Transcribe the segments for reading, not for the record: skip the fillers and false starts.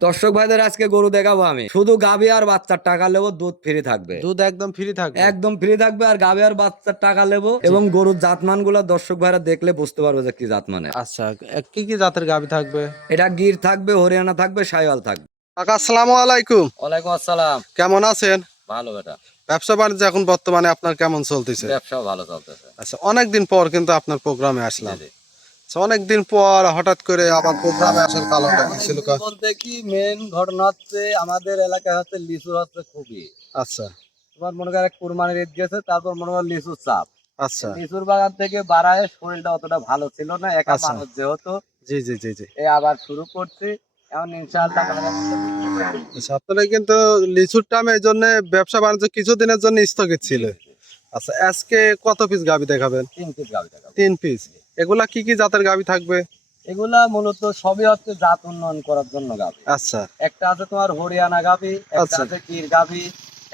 দর্শক ভাইদের আজকে গরু দেখাবো আমি, শুধু গাভী আর বাচ্চার টাকা নেবো, দুধ ফ্রি থাকবে। দুধ একদম ফ্রি থাকবে। একদম ফ্রি থাকবে, আর গাভী আর বাচ্চার টাকা নেবো। এবং গরুর জাতমান গুলা দর্শক ভাইরা দেখলে বুঝতে পারবে যে কি জাত মানে। আচ্ছা, কি কি জাতের গাভী থাকবে? এটা গির থাকবে, হরিয়ানা থাকবে, শাহিওয়াল থাকবে। কাকা আসসালামু আলাইকুম। ওয়ালাইকুম আসসালাম। কেমন আছেন? ভালো বেটা। ব্যবসা বাণিজ্য এখন বর্তমানে আপনার কেমন চলতেছে? ব্যবসাও ভালো চলতেছে। আচ্ছা, অনেকদিন পর কিন্তু আপনার প্রোগ্রামে আসলাম। জি, জি। আচ্ছা, অনেকদিন পর হঠাৎ করে আবার প্রোগ্রামে আসার কারণটা কি ছিল? বলতে কি মেন ঘটনা হচ্ছে আমাদের এলাকায় হচ্ছে লিচুর হচ্ছে খুবই, আচ্ছা তোমার মনে করো কুরবানির ঈদ গেছে, তারপর মনে করো লিচুর চাপ। আচ্ছা লিচুর বাগান থেকে বাড়ায় শরীরটা অতটা ভালো ছিল না, একা আচ্ছা। মানুষ যেহেতু। জি জি জি জি। এই আবার শুরু করছি, এখন ইনশাআল্লাহ আচ্ছা, আপনারা কিন্তু লিচুর টাইমে এই জন্য ব্যবসা বাণিজ্য কিছুদিনের জন্য স্থগিত ছিল। আচ্ছা, আজকে কত পিস গাভী দেখাবেন? 3 পিস গাভী দেখাবো। 3 পিস। এগুলা কি কি জাতের গাভী থাকবে? এগুলা মূলত সবই হচ্ছে জাত উন্নয়ন করার জন্য গাভী। আচ্ছা একটা আছে তোমার হরিয়ানা গাভী, একটা আচ্ছা আছে গির গাভী,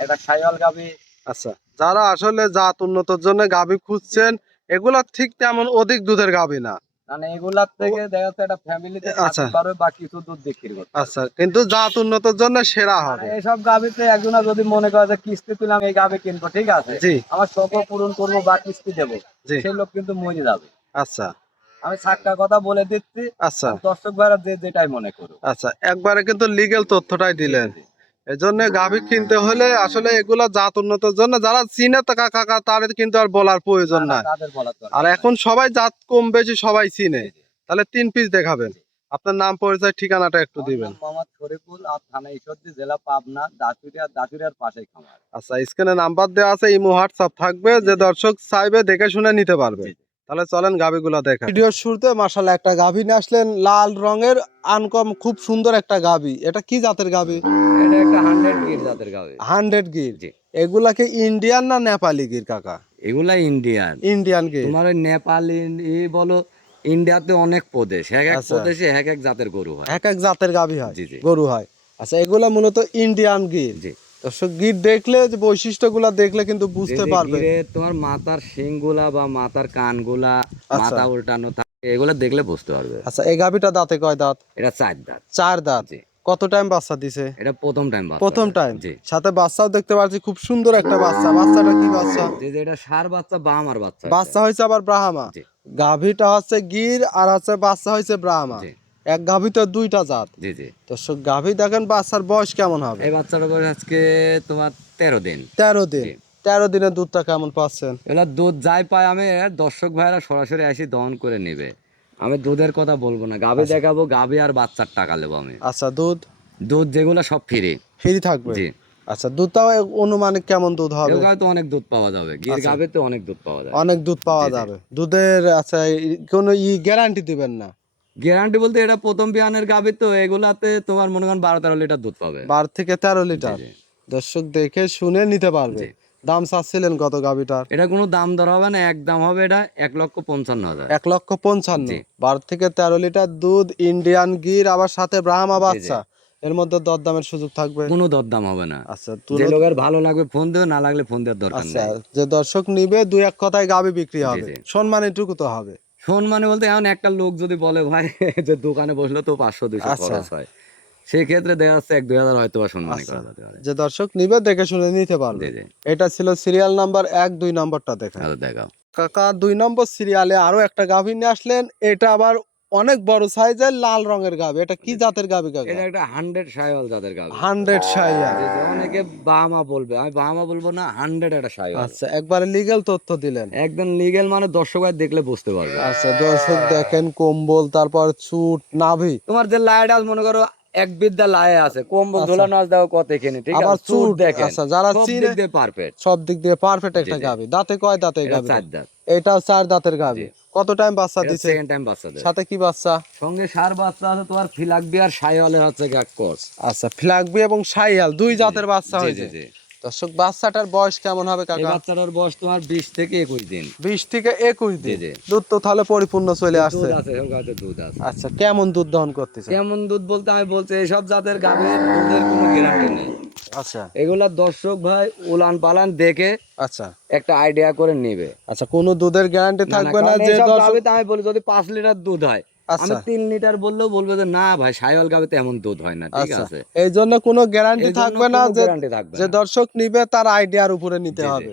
একটা শাহিওয়াল গাভী। আচ্ছা, যারা আসলে জাত উন্নতর জন্য গাভী খুঁজছেন, এগুলা ঠিক তেমন অধিক দুধের গাভী না। মানে এগুলার থেকে দেখা যাচ্ছে একটা ফ্যামিলিতে আচ্ছা পারবে বা কিছু দুধ বিক্রি করতে পারবে। আচ্ছা, কিন্তু জাত উন্নতর জন্য সেরা হবে। এসব গাভীতে একজনা যদি মনে করে যে কিস্তি তুলাম এই গাভী কিনবো, ঠিক আছে, জি আমার শখও পূরণ করবো বা কিস্তি দেবো, জি। সেই লোক কিন্তু মরে যাবে। আচ্ছা আমি সাতটা কথা বলে দিচ্ছি, আচ্ছা দর্শক ভাইরা যে যেটাই মনে করুক। আচ্ছা, একবারে কিন্তু লিগেল তথ্যটাই দিলেন। এই জন্য গাভী কিনতে হলে আসলে এগুলা জাত উন্নতর জন্য যারা চিনে টাকা কাকা তাদের কিন্তু আর বলার প্রয়োজন না, না, নাই। তাদের বলার দরকার আর নাই। এখন সবাই জাত কম বেশি সবাই চিনে। তাহলে 3 পিস দেখাবেন। আপনার নাম পরিচয় ঠিকানাটা একটু আমার দিবেন। নাম মোহাম্মদ শরীফুল, আর থানা ঈশ্বরদী, জেলা পাবনা, দাসুরিয়ার পাশেই খামার। আচ্ছা, স্ক্রিনে নাম্বার দেওয়া আছে, ইমো হোয়াটসঅ্যাপ থাকবে, যে দর্শক চাইবে দেখে শুনে নিতে পারবে। জি, জি। তাহলে চলেন গাভীগুলা দেখা। ভিডিওর শুরুতে মাশাআল্লাহ একটা গাভী নিয়ে আসলেন, লাল রঙের আনকম, খুব সুন্দর একটা গাভী। এটা কি জাতের গাভী? এটা একটা 100 গির জাতের গাভী। 100 গির। জি। এগুলাকে ইন্ডিয়ান না নেপালি গির কাকা? এগুলা ইন্ডিয়ান। ইন্ডিয়ান গির। তোমার ওই নেপালি বলো, ইন্ডিয়াতে অনেক প্রদেশ, এক এক আচ্ছা, প্রদেশে এক এক জাতের গরু হয়। এক এক জাতের গাভী হয়, জি, জি। গরু হয়। আচ্ছা, এগুলা মূলত ইন্ডিয়ান গির। জি। দর্শক, গির দেখলে যে বৈশিষ্ট্যগুলা দেখলে কিন্তু বুঝতে যে পারবে। গিরে তোমার মাথার শিংগুলা বা মাথার কানগুলা, আচ্ছা মাথা উল্টানো থাকে, এগুলা দেখলে বুঝতে পারবে। আচ্ছা, এই গাভীটা দাঁতে কয় দাঁত? এটা 4 দাঁত। 4 দাঁত। জি। কত টাইম বাচ্চা দিছে? এটা প্রথম টাইম বাচ্চা প্রথম দেয়। টাইম। জি। সাথে বাচ্চাও দেখতে পাচ্ছি, খুব সুন্দর একটা বাচ্চা। বাচ্চাটা কি বাচ্চা? জি, জি, এটা ষাঁড় বাচ্চা বা আমার বাচ্চা। বাচ্চা হয়েছে আবার ব্রাহ্মা। জি, গাভীটা হচ্ছে গির আর হচ্ছে বাচ্চা হয়েছে ব্রাহ্মা। জি, এক গাভীতে দুইটা জাত। জি, জি। দর্শক, গাভী দেখেন বাচ্চার বয়স কেমন হবে? এই বাচ্চাটার বয়স আজকে তোমার 13 দিন। 13 দিন। জি। 13 দিনের দুধটা কেমন পাচ্ছেন? এগুলা দুধ যাই পায় আমি দর্শক ভাইরা সরাসরি এসে দহন করে নেবে। আমি দুধের কথা বলবো না, গাভী দেখাবো, গাভী আর বাচ্চার টাকা নেবো আমি। আচ্ছা, দুধ দুধ যেগুলো সব ফ্রি। ফ্রি থাকবে? জি। আচ্ছা, দুধটাও অনুমানিক কেমন দুধ হবে? এগুলো তো অনেক দুধ পাওয়া যাবে, গির আচ্ছা। গাভীতে অনেক দুধ পাওয়া যায়। অনেক দুধ পাওয়া জি, জি। যাবে দুধের। আচ্ছা, কোনো গ্যারান্টি দিবেন না? গ্যারান্টি বলতে এটা প্রথম বিয়ানের গাভী, তো এগুলাতে তোমার মনে করেন 12-13 লিটার দুধ পাবে। 12 থেকে 13 জি, লিটার। জি, দর্শক দেখে শুনে নিতে পারবে। জি। দাম চাচ্ছিলেন কত গাভীটার? এটা কোনো দাম দর হবে না, এক দাম হবে এটা 1,55,000। 1,55,000। জি। 12 থেকে 13 লিটার দুধ, ইন্ডিয়ান গির, আবার সাথে ব্রাহ্মা জি, জি। বাচ্চা। এর মধ্যে দরদামের সুযোগ থাকবে? কোনো দরদাম হবে না। আচ্ছা, যে লোকের ভালো লাগবে ফোন দেবে, না লাগলে ফোন দেওয়ার দরকার আচ্ছা, নেই। যে দর্শক নিবে দুই এক কথায় গাভী বিক্রি জি, হবে, জি। সম্মানিটুকু তো হবে। সম্মানে বলতে এখন একটা লোক যদি বলে ভাই যে দোকানে বসলে তো 500-200 আচ্ছা খরচ হয়, সেই ক্ষেত্রে দেখা যাচ্ছে 1-2 হাজার হয়তো বা সম্মানী আচ্ছা, করা যেতে পারে। যে দর্শক নিবে দেখে শুনে নিতে পারবে। জি, জি। এটা ছিল সিরিয়াল নাম্বার 1, 2 নম্বরটা দেখেন। আচ্ছা, দেখাও। কাকা 2 নম্বর সিরিয়ালে আরো একটা গাভী নিয়ে আসলেন। এটা আবার অনেক বড় সাইজের লাল রঙের গাভী। এটা কি জি, জি। জাতের গাভী কাকা? এটা একটা 100 শাহিওয়াল জাতের গাভী। 100 শাহিওয়াল। জি, জি। অনেকে বাহামা বলবে, আমি বাহামা বলবো না, 100 একটা শাহিওয়াল। আচ্ছা, একবারে লিগ্যাল তথ্য দিলেন। একদম লিগেল, মানে দর্শক ভাই দেখলে বুঝতে পারবে। আচ্ছা, দর্শক দেখেন কম্বল, তারপর চুট, নাভি, তোমার যে লাইট আছে মনে করো এক বিদ্যা লাই আছে, কম্বল আচ্ছা, ঝোলানো আছে দেখো কত এখানে, ঠিক আবার আছে, চুট চুট। দেখেন, আচ্ছা, যারা সব চিনে দিক দিয়ে পারফেক্ট। সব দিক দিয়ে পারফেক্ট জি, একটা জি। গাভী। দাঁতে কয় দাঁতে এই এটা গাভীটা? 4 দাঁত। এটাও 4 দাঁতের গাভী। জি। কত টাইম বাচ্চা এটা দিছে? সেকেন্ড টাইম বাচ্চা দেয়। সাথে কি বাচ্চা? সঙ্গে সার বাচ্চা আছে তোমার ফিলাকবি আর শাহিওয়ালের হচ্ছে এক কোর্স। আচ্ছা, ফ্ল্যাগবি এবং শাহিয়াল দুই জি, জাতের বাচ্চা জি, হয়েছে। জি, জি। দর্শক, বাচ্চাটার বয়স কেমন হবে এই কাকা? বাচ্চাটার বয়স তোমার 20 থেকে 21 দিন। 20 থেকে 21 জি, দিন। জি। দুধ তো তাহলে পরিপূর্ণ চলে আসছে। দুধ আছে, সব গাছে দুধ আছে। আচ্ছা, কেমন দুধ দহন করতেছে? কেমন দুধ বলতে আমি বলছি এইসব জাতের গাভীর দুধের কোনো গ্যারান্টি নেই। আচ্ছা এগুলা দর্শক ভাই উলান পালান দেখে আচ্ছা একটা আইডিয়া করে নিবে। আচ্ছা, কোনো দুধের গ্যারান্টি না, না, থাকবে না? কারণ যে এইসব দর্শক গাভীতে আমি বলি যদি 5 লিটার দুধ হয়, আমি আচ্ছা 3 লিটার বললেও বলবে যে না ভাই সাইওয়াল গাবিতে এমন দুধ হয় না, ঠিক আচ্ছা আছে। এই জন্য কোনো গ্যারান্টি এই জন্য থাকবে না কোনো যে গ্যারান্টি থাকবে যে না। দর্শক নিবে তার আইডিয়ার উপরে নিতে জি, জি। হবে।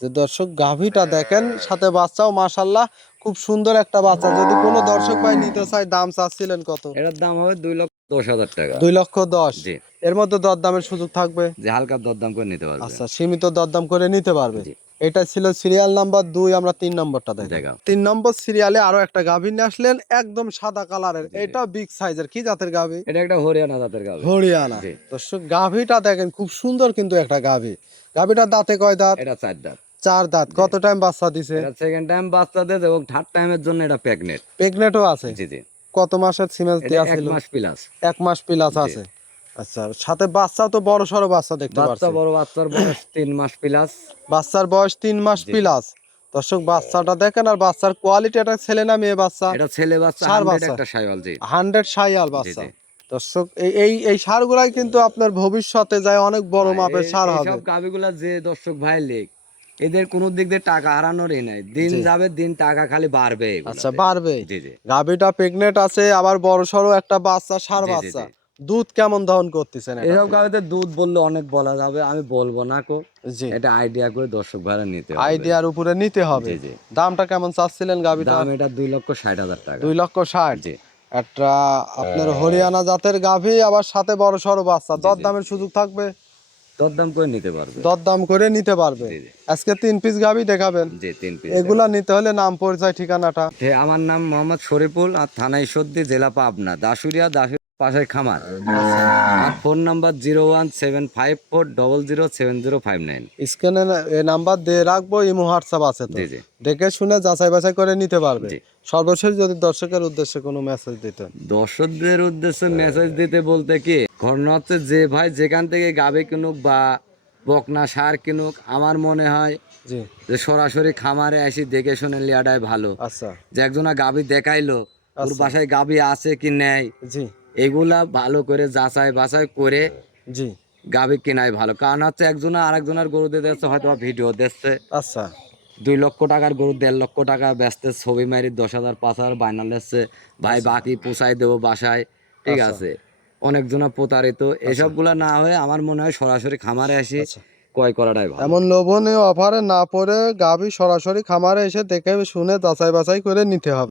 যে দর্শক গাভীটা দেখেন সাথে বাচ্চাও মাশাআল্লাহ খুব সুন্দর একটা বাচ্চা। যদি কোনো দর্শক ভাই নিতে চায় দাম চাচ্ছিলেন কত? এটার দাম হবে 2,10,000 টাকা। 2,10,000। জি, এর মধ্যে দরদামের সুযোগ থাকবে? যে হালকা দরদাম করে নিতে পারবে। আচ্ছা সীমিত দরদাম করে নিতে পারবে। জি, এটা ছিল সিরিয়াল নাম্বার 2, আমরা 3 নম্বরটা দেখো। দেখাও। 3 নম্বর সিরিয়ালে আরো একটা গাভী নিয়ে আসলেন একদম সাদা কালারের। জি, জি। এটা বিগ সাইজের, কি জাতের গাভী? এটা একটা হরিয়ানা জাতের গাবি। হরিয়ানা। জি, দর্শক গাভীটা দেখেন খুব সুন্দর কিন্তু একটা গাভী। গাভীটার দাঁতে কয় দাঁত? এটা 4 দাঁত। 4 দাঁত। জি। কত টাইম বাচ্চা দিছে? এটা সেকেন্ড টাইম বাচ্চা দেয় এবং থার্ড টাইমের জন্য এটা প্রেগনেন্ট। প্রেগনেটও আছে? জি, জি। কত মাসের সিমেন্স এটা দেয়া 1 ছিল? মাস প্লাস। 1 মাস প্লাস জি। আছে। আচ্ছা সাথে বাচ্চাও তো বড় সড়ো বাচ্চা দেখতে বাচ্চা পাচ্ছি। বড় বাচ্চার বয়স 3 মাস প্লাস। বাচ্চার বয়স 3 মাস জি, জি। প্লাস। দর্শক বাচ্চাটা দেখেন আর বাচ্চার কোয়ালিটি, এটা ছেলে না মেয়ে বাচ্চা? এটা ছেলে বাচ্চা, ষাঁড় 100 বাচ্চা। একটা সাইওয়াল। জি, 100 শাহিয়াল জি, বাচ্চা। জি। দর্শক এই ষাঁড়গুলাই কিন্তু আপনার ভবিষ্যতে যায় অনেক বড় মাপের ষাঁড় হবে। এইসব গাভিগুলা যে দর্শক ভাই লেখ, এদের কোনো দিক দিয়ে টাকা হারানোরই নাই। দিন জি। যাবে দিন টাকা খালি বাড়বে আচ্ছা এগুলাতে। বাড়বে। জি, জি। গাভীটা প্রেগনেন্ট আছে আবার বড় সড়ো একটা বাচ্চা, ষাঁড় জি, জি, বাচ্চা। জি। দুধ কেমন দহন করতেছেন এটা এসব থেকে? গাভিতে দুধ বললে অনেক বলা যাবে, আমি বলবো না কো। জি এটা আইডিয়া করে দর্শক ভাইরা নিতে হবে। আইডিয়ার উপরে নিতে হবে। জি, জি। দামটা কেমন চাচ্ছিলেন গাভীটা? দাম এটা 2,60,000 টাকা। 2,60,000। জি, একটা আপনার হরিয়ানা জাতের গাভী আবার সাথে বড় সড়ো বাচ্চা, জি, জি। দরদামের সুযোগ থাকবে? দরদাম করে নিতে পারবে। দরদাম করে নিতে পারবে। জি, জি। আজকে 3 পিস গাভী দেখাবেন। জি, 3 পিস। এগুলা নিতে হলে নাম পরিচয় ঠিকানাটা। আমার নাম মোহাম্মদ শরীফুল, আর থানা ঈশ্বরদী, জেলা পাবনা, দাসুরিয়া পাশের খামার। আর ফোন নাম্বার 01754007059। স্ক্যানে এই নাম্বার দিয়ে রাখবো, ইমো হোয়াটসঅ্যাপ আছে তো। জি, জি, দেখে শুনে যাচাই বাছাই করে নিতে পারবে। জি। সর্বশেষ যদি দর্শকের উদ্দেশ্যে কোনো মেসেজ দিতেন। দর্শকদের উদ্দেশ্যে মেসেজ দিতে বলতে কি, ঘটনা হচ্ছে যে ভাই যেখান থেকে গাবে কিনুক বা বকনা সার কিনুক, আমার মনে হয় জি যে সরাসরি খামারে এসে দেখে শুনে লিয়াটাই ভালো। আচ্ছা যে একজনা গাবি দেখাইলো, ওর আচ্ছা। বাসায় গাবি আছে কি নেই, জি এগুলা ভালো করে যাচাই বাছাই করে জি গাবি কেনাই ভালো। কারণ হচ্ছে একজনা আরেকজনের গরু দিয়ে দিচ্ছে, হয়তো বা ভিডিও দিচ্ছে, আচ্ছা 2 লক্ষ টাকার গরু 1.5 লক্ষ টাকা ব্যস্ত, ছবি মারি 10,000 5,000 বায়না লেচ্ছে, ভাই বাকি পোষাই দেবো বাসায়, ঠিক আচ্ছা। আছে। অনেকজনা প্রতারিত। এসবগুলা না হয়ে আমার মনে হয় সরাসরি খামারে আসি আচ্ছা ক্রয় করাটাই ভালো। এমন লোভনীয় অফারে না পড়ে গাভী সরাসরি খামারে এসে দেখে শুনে যাচাই বাছাই করে নিতে হবে।